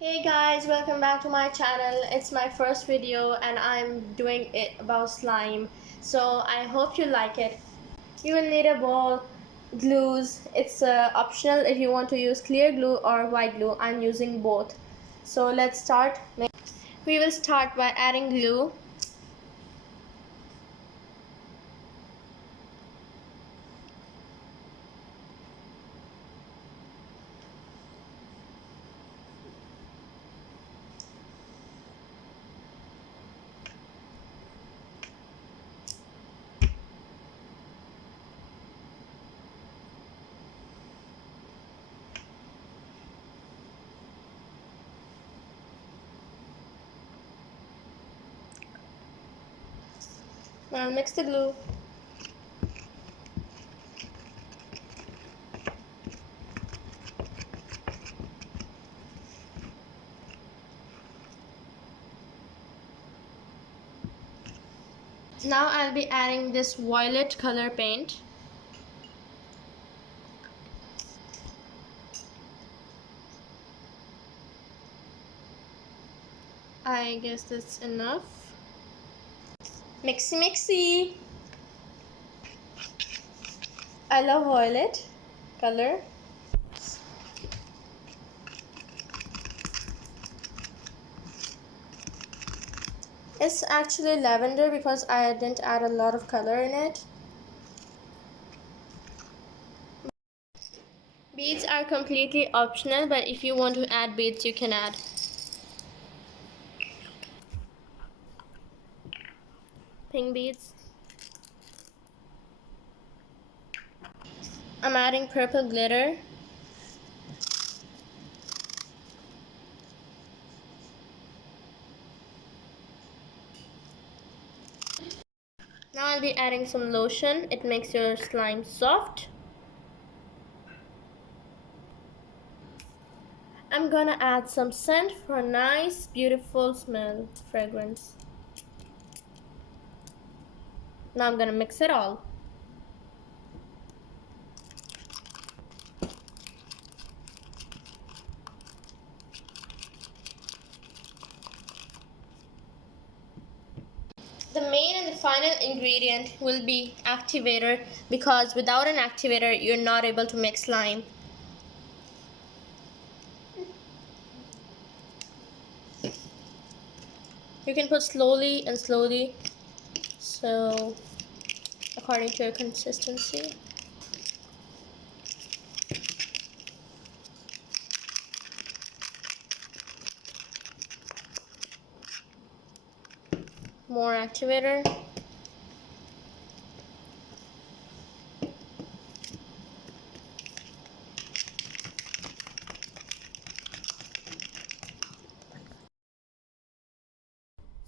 Hey guys, welcome back to my channel. It's my first video and I'm doing it about slime. So I hope you like it. You will need a ball, glues. It's optional if you want to use clear glue or white glue. I'm using both. So let's start. We will start by adding glue. Now mix the glue. Now I'll be adding this violet color paint. I guess that's enough. Mixy mixy. I love violet color. It's actually lavender because I didn't add a lot of color in it. Beads are completely optional, but if you want to add beads, you can add. Pink beads. I'm adding purple glitter. Now I'll be adding some lotion. It makes your slime soft. I'm gonna add some scent for a nice, beautiful smell, fragrance. Now I'm gonna mix it all. The main and the final ingredient will be activator, because without an activator you're not able to make slime. You can put slowly and slowly, so according to your consistency. More activator.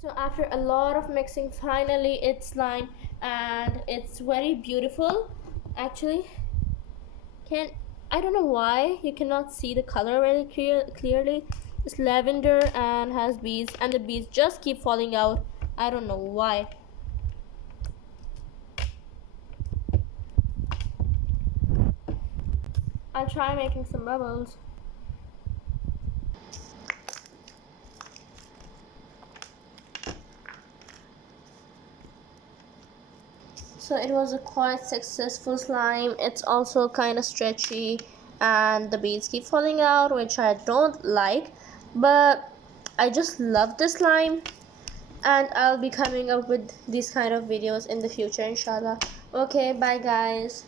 So after a lot of mixing, finally it's slime and it's very beautiful. Actually, I don't know why you cannot see the color very clearly. It's lavender and has beads, and the beads just keep falling out. I don't know why. I'll try making some bubbles. So it was a quite successful slime. It's also kind of stretchy and the beads keep falling out, which I don't like, but I just love the slime and I'll be coming up with these kind of videos in the future, inshallah. Okay, bye guys.